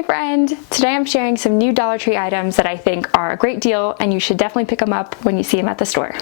Hey friend! Today I'm sharing some new Dollar Tree items that I think are a great deal and you should definitely pick them up when you see them at the store.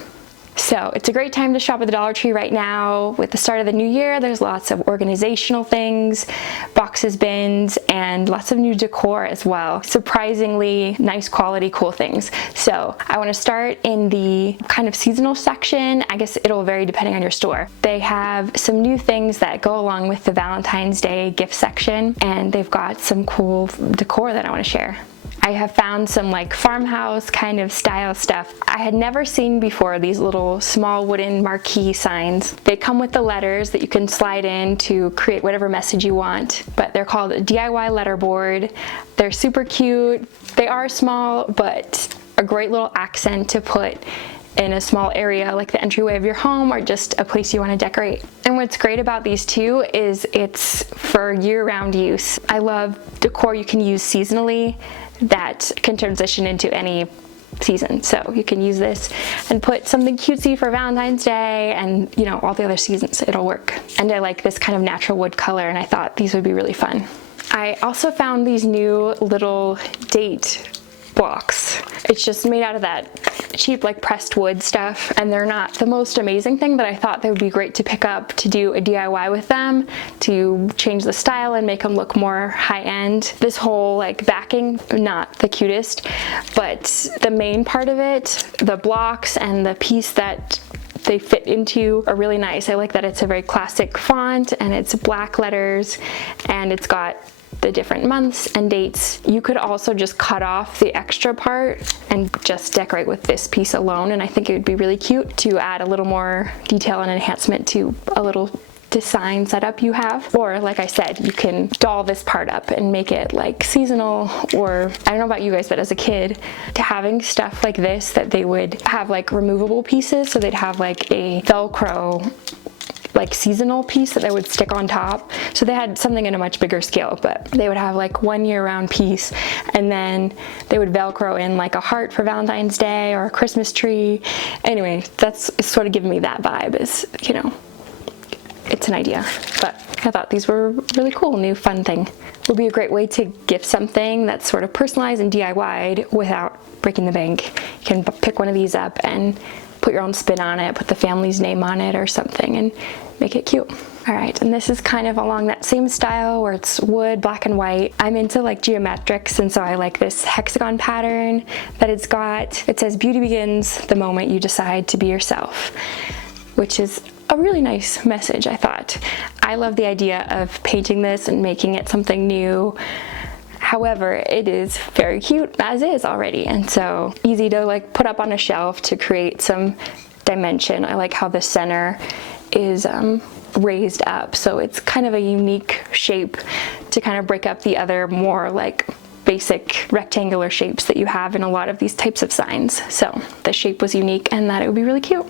So it's a great time to shop at the Dollar Tree right now. With the start of the new year, there's lots of organizational things, boxes, bins, and lots of new decor as well. Surprisingly nice quality, cool things. So I want to start in the kind of seasonal section. I guess it'll vary depending on your store. They have some new things that go along with the Valentine's Day gift section, and they've got some cool decor that I want to share. I have found some like farmhouse kind of style stuff. I had never seen before these little small wooden marquee signs. They come with the letters that you can slide in to create whatever message you want, but they're called DIY letterboard. They're super cute. They are small, but a great little accent to put in a small area like the entryway of your home or just a place you want to decorate. And what's great about these too is it's for year-round use. I love decor you can use seasonally that can transition into any season. So you can use this and put something cutesy for Valentine's Day and, you know, all the other seasons, it'll work. And I like this kind of natural wood color and I thought these would be really fun. I also found these new little date blocks. It's just made out of that cheap like pressed wood stuff, and they're not the most amazing thing, but I thought they would be great to pick up to do a DIY with them, to change the style and make them look more high-end. This whole like backing, not the cutest, but the main part of it, the blocks and the piece that they fit into are really nice. I like that it's a very classic font and it's black letters and it's got the different months and dates. You could also just cut off the extra part and just decorate with this piece alone, and I think it would be really cute to add a little more detail and enhancement to a little design setup you have. Or like I said, you can doll this part up and make it like seasonal, or I don't know about you guys, but as a kid, to having stuff like this that they would have like removable pieces, so they'd have like a Velcro like seasonal piece that they would stick on top. So they had something in a much bigger scale, but they would have like one year-round piece and then they would Velcro in like a heart for Valentine's Day or a Christmas tree. Anyway, that's sort of giving me that vibe, is, you know, it's an idea, but I thought these were really cool, new fun thing. Would be a great way to gift something that's sort of personalized and DIY'd without breaking the bank. You can pick one of these up and put your own spin on it, put the family's name on it or something, and make it cute. All right, and this is kind of along that same style where it's wood, black and white. I'm into like geometrics, and so I like this hexagon pattern that it's got. It says beauty begins the moment you decide to be yourself, which is a really nice message, I thought. I love the idea of painting this and making it something new. However, it is very cute as is already, and so easy to like put up on a shelf to create some dimension. I like how the center is raised up, so it's kind of a unique shape to kind of break up the other more like basic rectangular shapes that you have in a lot of these types of signs. So the shape was unique and that it would be really cute.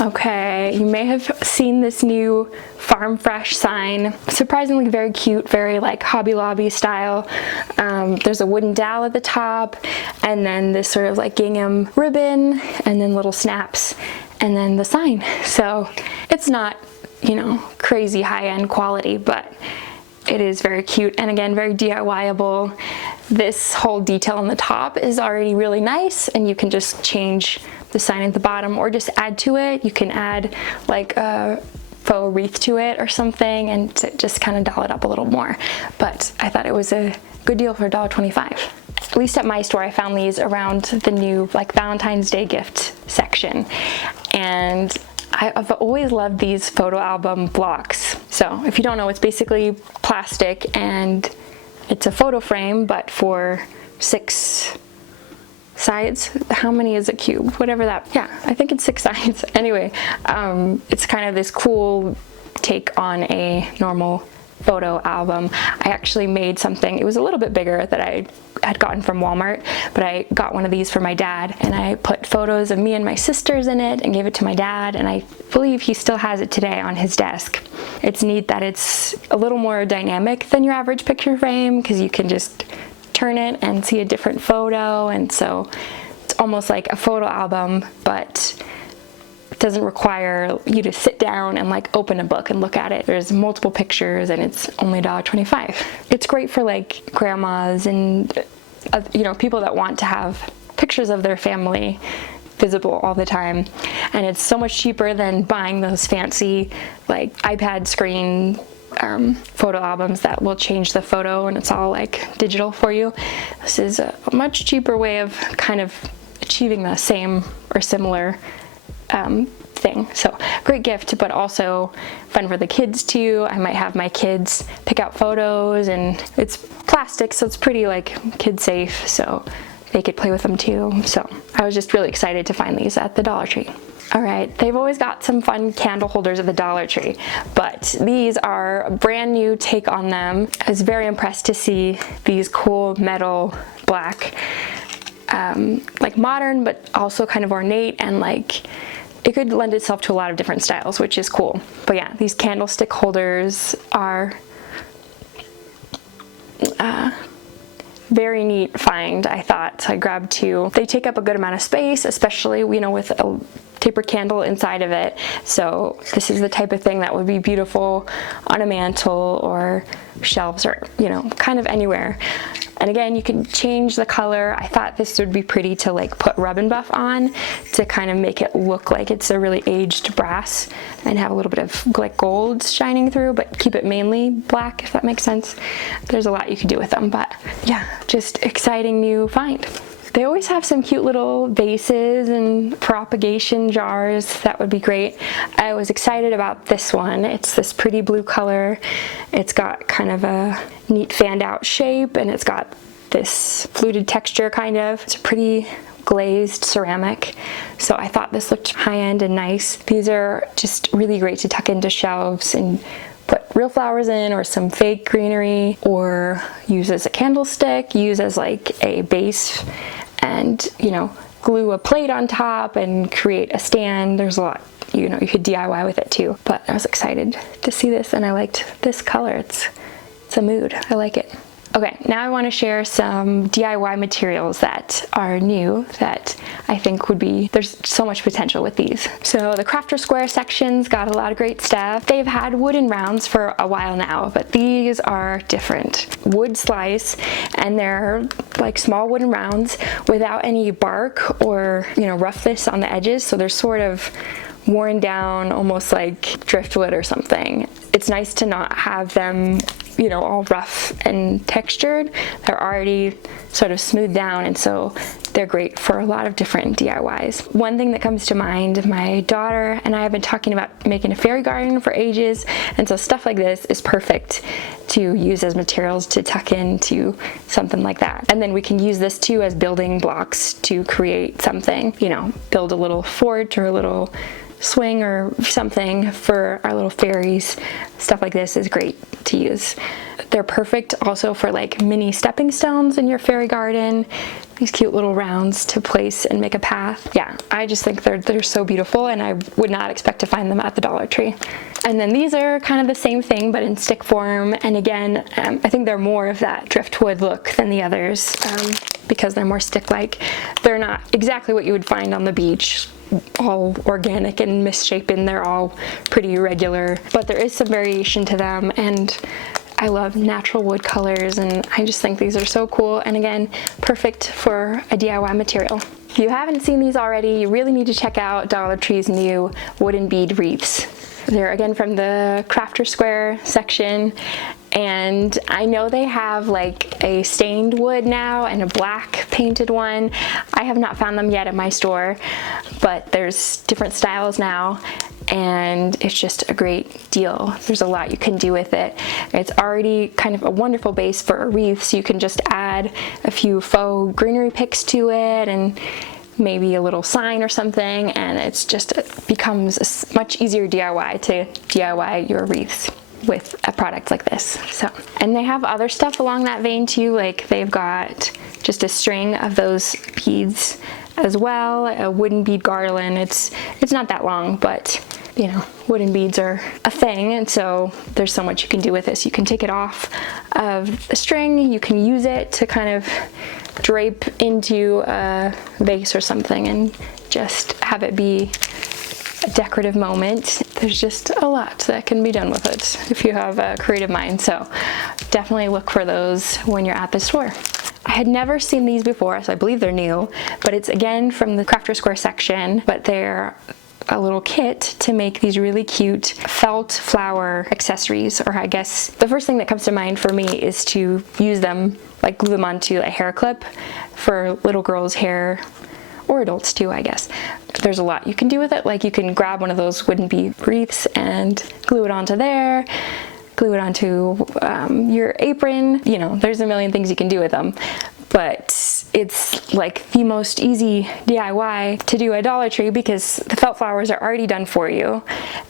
Okay, you may have seen this new Farm Fresh sign. Surprisingly very cute, very like Hobby Lobby style. There's a wooden dowel at the top, and then this sort of like gingham ribbon, and then little snaps, and then the sign. So it's not, you know, crazy high-end quality, but it is very cute, and again, very DIY-able. This whole detail on the top is already really nice, and you can just change the sign at the bottom or just add to it. You can add like a faux wreath to it or something and to just kind of doll it up a little more. But I thought it was a good deal for $1.25. At least at my store, I found these around the new like Valentine's Day gift section. And I've always loved these photo album blocks. So if you don't know, it's basically plastic and it's a photo frame, but for 6 sides. How many is a cube? Whatever that, yeah, I think it's 6 sides. Anyway, it's kind of this cool take on a normal photo album. I actually made something, it was a little bit bigger, that I had gotten from Walmart, but I got one of these for my dad, and I put photos of me and my sisters in it and gave it to my dad, and I believe he still has it today on his desk. It's neat that it's a little more dynamic than your average picture frame, because you can just turn it and see a different photo, and so it's almost like a photo album, but It doesn't require you to sit down and like open a book and look at it. There's multiple pictures and it's only $1.25. It's great for like grandmas and people that want to have pictures of their family visible all the time, and it's so much cheaper than buying those fancy like iPad screen photo albums that will change the photo and it's all like digital for you. This is a much cheaper way of kind of achieving the same or similar thing. So great gift, but also fun for the kids too. I might have my kids pick out photos, and it's plastic, so it's pretty like kid safe, so they could play with them too. So I was just really excited to find these at the Dollar Tree. All right, they've always got some fun candle holders at the Dollar Tree, but these are a brand new take on them. I was very impressed to see these cool metal black, like modern, but also kind of ornate, and like it could lend itself to a lot of different styles, which is cool. But yeah, these candlestick holders are very neat find, I thought. So I grabbed two. They take up a good amount of space, especially, with a taper candle inside of it. So this is the type of thing that would be beautiful on a mantle or shelves or, kind of anywhere. And again, you can change the color. I thought this would be pretty to like put rub and buff on to kind of make it look like it's a really aged brass and have a little bit of like gold shining through, but keep it mainly black, if that makes sense. There's a lot you can do with them, but yeah, just exciting new find. They always have some cute little vases and propagation jars. That would be great. I was excited about this one. It's this pretty blue color. It's got kind of a neat fanned out shape, and it's got this fluted texture kind of. It's a pretty glazed ceramic. So I thought this looked high-end and nice. These are just really great to tuck into shelves and put real flowers in, or some fake greenery, or use as a candlestick, use as like a base, and glue a plate on top and create a stand. There's a lot you could DIY with it too. But I was excited to see this, and I liked this color. It's a mood. I like it. Okay, now I want to share some DIY materials that are new that I think there's so much potential with these. So the Crafter Square section's got a lot of great stuff. They've had wooden rounds for a while now, but these are different. Wood slice, and they're like small wooden rounds without any bark or, roughness on the edges, so they're sort of worn down, almost like driftwood or something. It's nice to not have them all rough and textured. They're already sort of smoothed down, and so they're great for a lot of different DIYs. One thing that comes to mind, my daughter and I have been talking about making a fairy garden for ages, and so stuff like this is perfect to use as materials to tuck into something like that. And then we can use this too as building blocks to create something, build a little fort or a little swing or something for our little fairies. Stuff like this is great to use. They're perfect also for like mini stepping stones in your fairy garden. These cute little rounds to place and make a path. Yeah, I just think they're so beautiful, and I would not expect to find them at the Dollar Tree. And then these are kind of the same thing, but in stick form. And again, I think they're more of that driftwood look than the others because they're more stick-like. They're not exactly what you would find on the beach, all organic and misshapen. They're all pretty regular, but there is some variation to them, and I love natural wood colors, and I just think these are so cool, and again, perfect for a DIY material. If you haven't seen these already, you really need to check out Dollar Tree's new wooden bead wreaths. They're again from the Crafter Square section, and I know they have like a stained wood now and a black painted one. I have not found them yet at my store, but there's different styles now, and it's just a great deal. There's a lot you can do with it. It's already kind of a wonderful base for a wreath, so you can just add a few faux greenery picks to it and maybe a little sign or something, and it becomes a much easier DIY to DIY your wreaths with a product like this. So, and they have other stuff along that vein too, like they've got just a string of those beads as well, a wooden bead garland. It's not that long, but wooden beads are a thing, and so there's so much you can do with this. You can take it off of the string, you can use it to kind of drape into a vase or something and just have it be a decorative moment. There's just a lot that can be done with it if you have a creative mind. So definitely look for those when you're at the store. I had never seen these before, so I believe they're new, but it's again from the Crafter Square section, but they're a little kit to make these really cute felt flower accessories. Or I guess the first thing that comes to mind for me is to use them, like glue them onto a hair clip for little girls' hair, or adults too, I guess. There's a lot you can do with it. Like you can grab one of those wooden bead wreaths and glue it onto there, glue it onto your apron. You know, there's a million things you can do with them. But it's like the most easy DIY to do at Dollar Tree because the felt flowers are already done for you,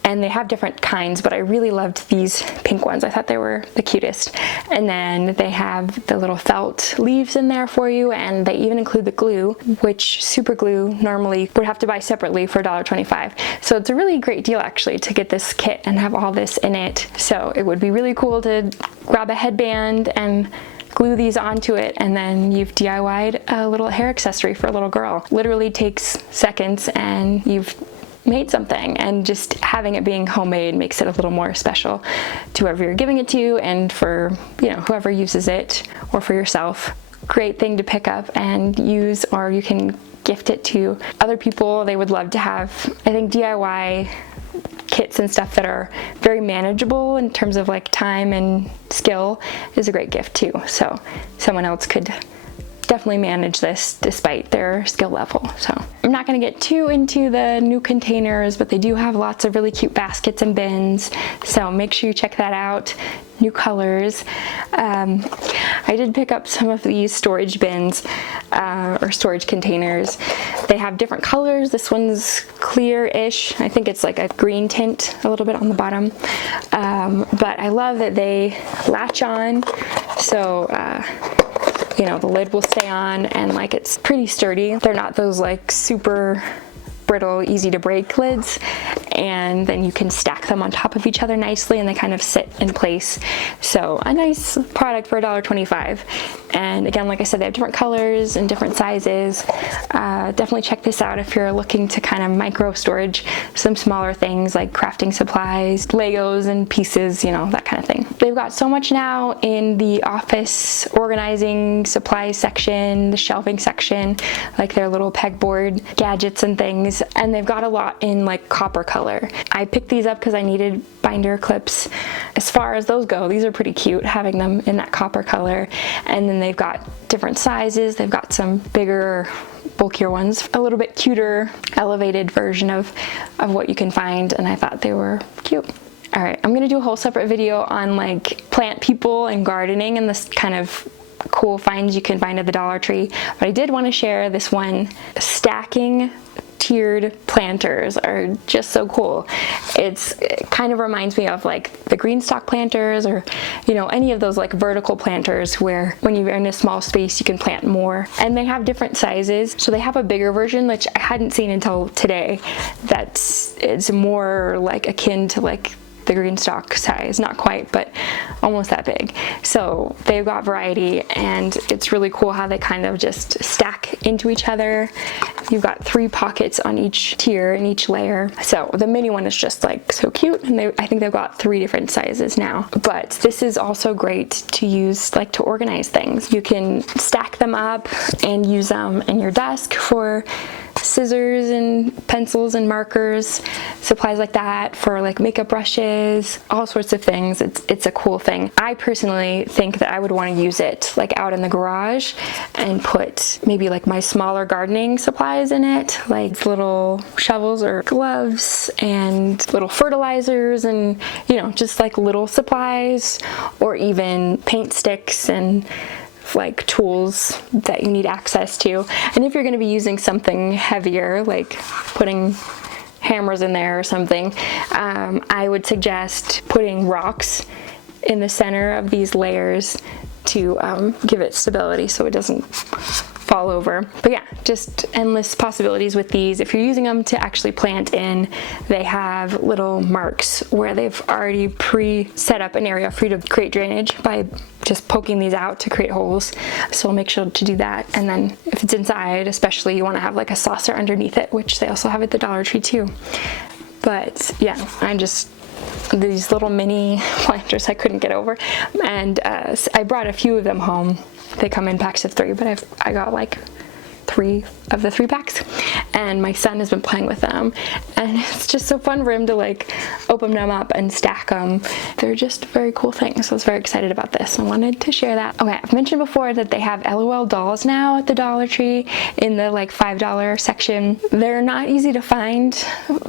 and they have different kinds, but I really loved these pink ones. I thought they were the cutest. And then they have the little felt leaves in there for you, and they even include the glue, which super glue normally would have to buy separately for $1.25. So it's a really great deal actually to get this kit and have all this in it. So it would be really cool to grab a headband and glue these onto it, and then you've DIY'd a little hair accessory for a little girl. Literally takes seconds and you've made something, and just having it being homemade makes it a little more special to whoever you're giving it to, and for, you know, whoever uses it, or for yourself. Great thing to pick up and use, or you can gift it to other people. They would love to have, I think, DIY kits and stuff that are very manageable in terms of like time and skill is a great gift too. So someone else could definitely manage this despite their skill level. So I'm not going to get too into the new containers, but they do have lots of really cute baskets and bins, so make sure you check that out. New colors. I did pick up some of these storage bins or storage containers. They have different colors. This one's clear-ish. I think it's like a green tint a little bit on the bottom. But I love that they latch on, so you know, the lid will stay on, and like it's pretty sturdy. They're not those like super brittle, easy to break lids, and then you can stack them on top of each other nicely and they kind of sit in place. So a nice product for $1.25. And again, like I said, they have different colors and different sizes. Definitely check this out if you're looking to kind of micro storage some smaller things like crafting supplies, Legos and pieces, you know, that kind of thing. They've got so much now in the office organizing supplies section, the shelving section, like their little pegboard gadgets and things. And they've got a lot in like copper color. I picked these up because I needed binder clips. As far as those go, these are pretty cute, having them in that copper color. And then they've got different sizes. They've got some bigger, bulkier ones, a little bit cuter, elevated version of what you can find, and I thought they were cute. All right, I'm gonna do a whole separate video on like plant people and gardening and this kind of cool finds you can find at the Dollar Tree, but I did want to share this one. Stacking tiered planters are just so cool. It kind of reminds me of like the green stock planters, or you know, any of those like vertical planters where when you're in a small space you can plant more. And they have different sizes. So they have a bigger version, which I hadn't seen until today, it's more like akin to like the green stock size, not quite, but almost that big. So they've got variety, and it's really cool how they kind of just stack into each other. You've got 3 pockets on each tier in each layer. So the mini one is just like so cute, and I think they've got 3 different sizes now. But this is also great to use like to organize things. You can stack them up and use them in your desk for scissors and pencils and markers, supplies like that, for like makeup brushes, all sorts of things. It's a cool thing. I personally think that I would want to use it like out in the garage and put maybe like my smaller gardening supplies in it, like little shovels or gloves and little fertilizers, and you know, just like little supplies, or even paint sticks and like tools that you need access to. And if you're going to be using something heavier, like putting hammers in there or something, I would suggest putting rocks in the center of these layers to give it stability so it doesn't fall over. But yeah, just endless possibilities with these. If you're using them to actually plant in, they have little marks where they've already pre-set up an area for you to create drainage by just poking these out to create holes. So make sure to do that. And then if it's inside, especially, you want to have like a saucer underneath it, which they also have at the Dollar Tree too. But yeah, these little mini planters I couldn't get over, and I brought a few of them home. They come in packs of 3, but I got like 3 of the 3 packs, and my son has been playing with them, and it's just so fun for him to like open them up and stack them. They're just very cool things, so I was very excited about this. I wanted to share that. Okay, I've mentioned before that they have LOL dolls now at the Dollar Tree in the like $5 section. They're not easy to find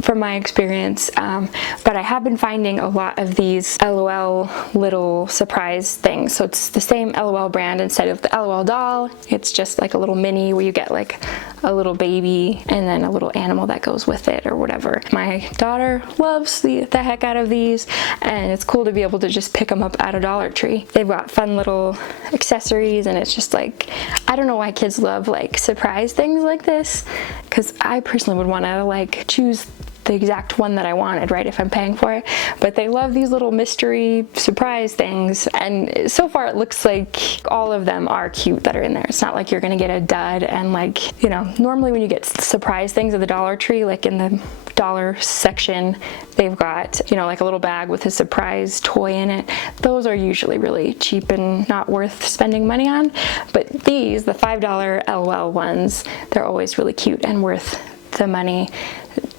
from my experience, but I have been finding a lot of these LOL little surprise things. So it's the same LOL brand. Instead of the LOL doll, it's just like a little mini where you get like a little baby and then a little animal that goes with it or whatever. My daughter loves the heck out of these, and it's cool to be able to just pick them up at a Dollar Tree. They've got fun little accessories, and it's just like, I don't know why kids love like surprise things like this, because I personally would want to like choose the exact one that I wanted, right, if I'm paying for it. But they love these little mystery surprise things, and so far it looks like all of them are cute that are in there. It's not like you're gonna get a dud, and like, you know, normally when you get surprise things at the Dollar Tree, like in the dollar section, they've got, you know, like a little bag with a surprise toy in it. Those are usually really cheap and not worth spending money on. But these, the $5 LOL ones, they're always really cute and worth the money.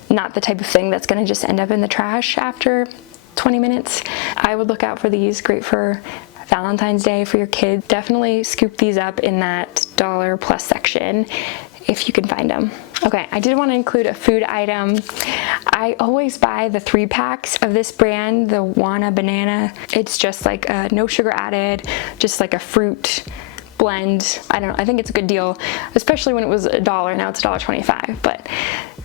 Not the type of thing that's going to just end up in the trash after 20 minutes. I would look out for these. Great for Valentine's Day for your kids. Definitely scoop these up in that $+ section if you can find them. Okay, I did want to include a food item. I always buy the 3 packs of this brand, the Wana Banana. It's just like no sugar added, just like a fruit blend. I don't know, I think it's a good deal, especially when it was $1. Now it's $1.25, but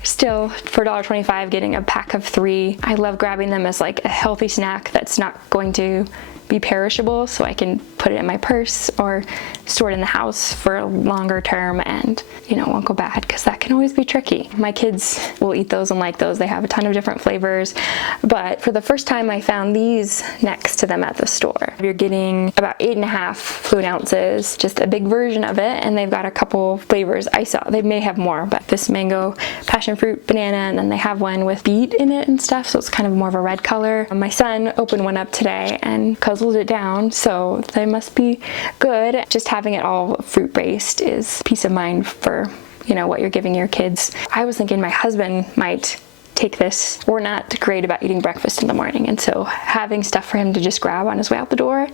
still, for $1.25, getting a pack of 3, I love grabbing them as like a healthy snack that's not going to be perishable, so I can put it in my purse or store it in the house for a longer term, and you know, won't go bad, because that can always be tricky. My kids will eat those and like those. They have a ton of different flavors, but for the first time I found these next to them at the store. You're getting about 8.5 fluid ounces, just a big version of it, and they've got a couple flavors. I saw they may have more, but this mango, passion fruit, banana, and then they have one with beet in it and stuff, so it's kind of more of a red color. My son opened one up today and guzzled it down, so they must be good. Just having it all fruit based is peace of mind for, you know, what you're giving your kids. I was thinking my husband might take this. We're not great about eating breakfast in the morning, and so having stuff for him to just grab on his way out the door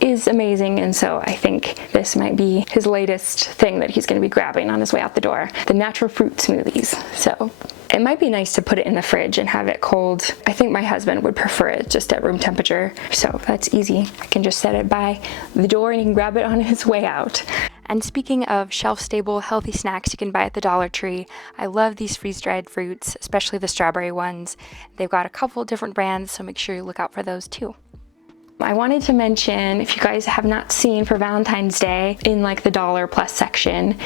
is amazing. And so I think this might be his latest thing that he's going to be grabbing on his way out the door, the natural fruit smoothies. So it might be nice to put it in the fridge and have it cold. I think my husband would prefer it just at room temperature, so that's easy. I can just set it by the door and he can grab it on his way out. And speaking of shelf-stable, healthy snacks you can buy at the Dollar Tree, I love these freeze-dried fruits, especially the strawberry ones. They've got a couple different brands, so make sure you look out for those too. I wanted to mention, if you guys have not seen for Valentine's Day, in like the $+ section,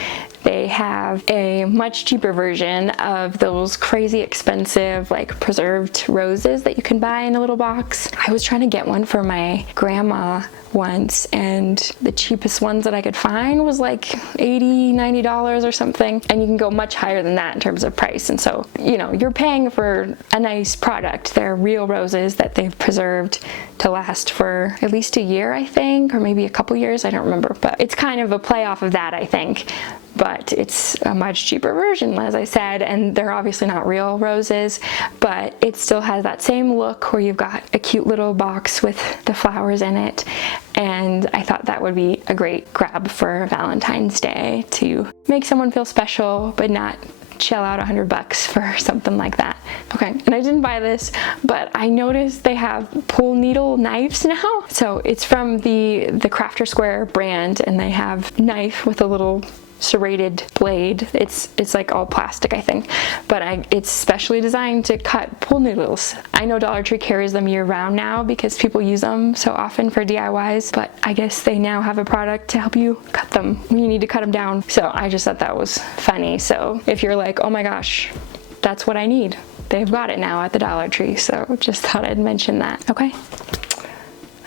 they have a much cheaper version of those crazy expensive like preserved roses that you can buy in a little box. I was trying to get one for my grandma once, and the cheapest ones that I could find was like $80, $90 or something, and you can go much higher than that in terms of price. And so, you know, you're paying for a nice product. They're real roses that they've preserved to last for at least a year, I think, or maybe a couple years, I don't remember, but it's kind of a play off of that, I think. But it's a much cheaper version, as I said, and they're obviously not real roses, but it still has that same look where you've got a cute little box with the flowers in it. And I thought that would be a great grab for Valentine's Day to make someone feel special, but not shell out $100 for something like that. Okay, and I didn't buy this, but I noticed they have pool needle knives now. So it's from the Crafter Square brand, and they have knife with a little serrated blade. It's like all plastic, I think, but it's specially designed to cut pool noodles. I know Dollar Tree carries them year round now because people use them so often for DIYs, but I guess they now have a product to help you cut them when you need to cut them down. So I just thought that was funny. So if you're like, oh my gosh, that's what I need, they've got it now at the Dollar Tree. So just thought I'd mention that. Okay.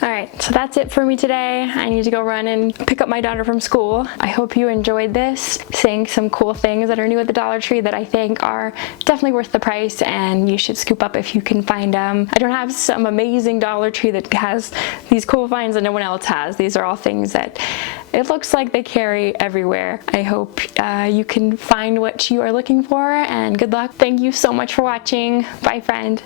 Alright, so that's it for me today. I need to go run and pick up my daughter from school. I hope you enjoyed this, seeing some cool things that are new at the Dollar Tree that I think are definitely worth the price and you should scoop up if you can find them. I don't have some amazing Dollar Tree that has these cool finds that no one else has. These are all things that it looks like they carry everywhere. I hope you can find what you are looking for, and good luck. Thank you so much for watching. Bye, friend.